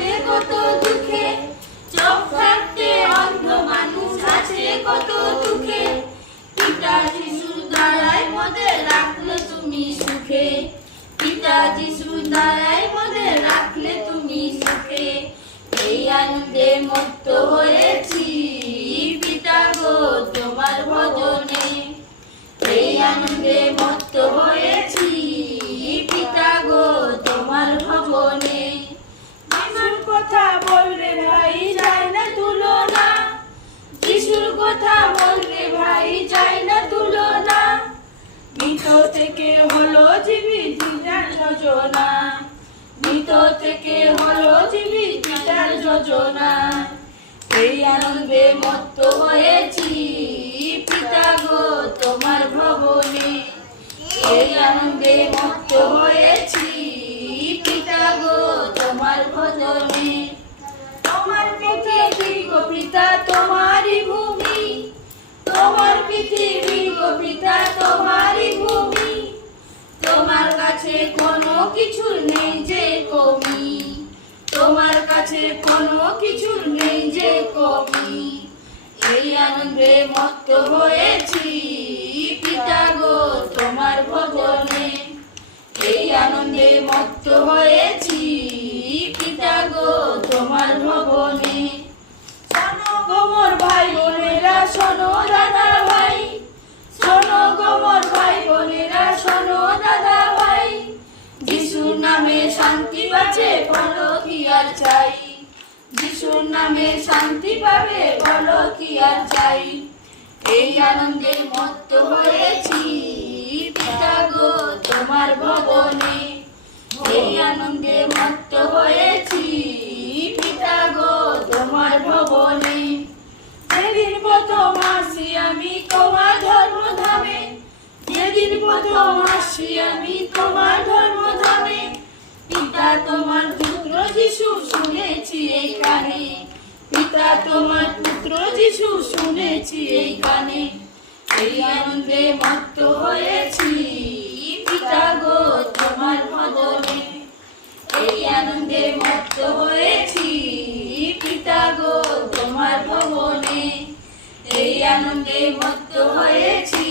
আছে কত দুঃখে, চোখ থাকতে অন্ধ মানুষ আছে কত দুঃখে, পিতা যিশুর দ্বারাই মোদের রাখলে তুমি সুখে, পিতা যিশুর দ্বারাই মোদের রাখলে তুমি সুখে। এই আনন্দে মত্ত হয়েছি পিতা গো তোমার ভজনে, এই আনন্দে মত্ত হয়েছি পিতা গো তোমার ভবনে। যিশুর কথা বললে ভাই যায় না তুলনা, যিশুর কথা বললে ভাই যায় না তুলনা, মৃত থেকে হলো জীবিত পিতার যোজনা, মৃত থেকে হলো জীবিত পিতার যোজনা। এই আনন্দে মত্ত হয়েছি পিতা গো তোমার ভবনে, এই আনন্দে মত্ত হয়েছি পিতা গো তোমার ভজনে। তোমার পৃথিবী গো পিতা তোমারই ভূমি, তোমার পৃথিবী গো পিতা তোমারই ভূমি, তোমার কাছে কোনো কিছু নেই যে কমি, তোমার কাছে কোনো কিছু নেই যে কমি। এই আনন্দে মত্ত হয়েছি পিতা গো তোমার ভজনে, এই আনন্দে মত্ত হয়েছি পিতা গো তোমার ভবনে। শোনো গো মোর ভাই বোনেরা, শোনো দাদা ভাই, শোনো গো মোর ভাই বোনেরা, শোনো দাদা ভাই, যিশুর নামে শান্তি বাঁচে বলো কি আর চাই, যিশুর নামে শান্তি পাবে বলো কি আর চাই। এই আনন্দে মত্ত হয়েছি পিতা গো তোমার ভবনে, এই আনন্দে মত্ত হয়েছি পিতা গো তোমার ভবনে। যেদিন প্রথম আসি আমি তোমার ধর্মধামে, যেদিন প্রথম আসি আমি তোমার ধর্মধামে, পিতা তোমার পুত্র যিশু শুনেছি এই কানে, পিতা তোমার পুত্র যিশু শুনেছি এই কানে। এই আনন্দে মত্ত হয়েছি পিতা গো তোমার ভজনে, এই আনন্দে মত্ত হয়েছি পিতা গো তোমার ভবনে, এই আনন্দে মত্ত হয়েছি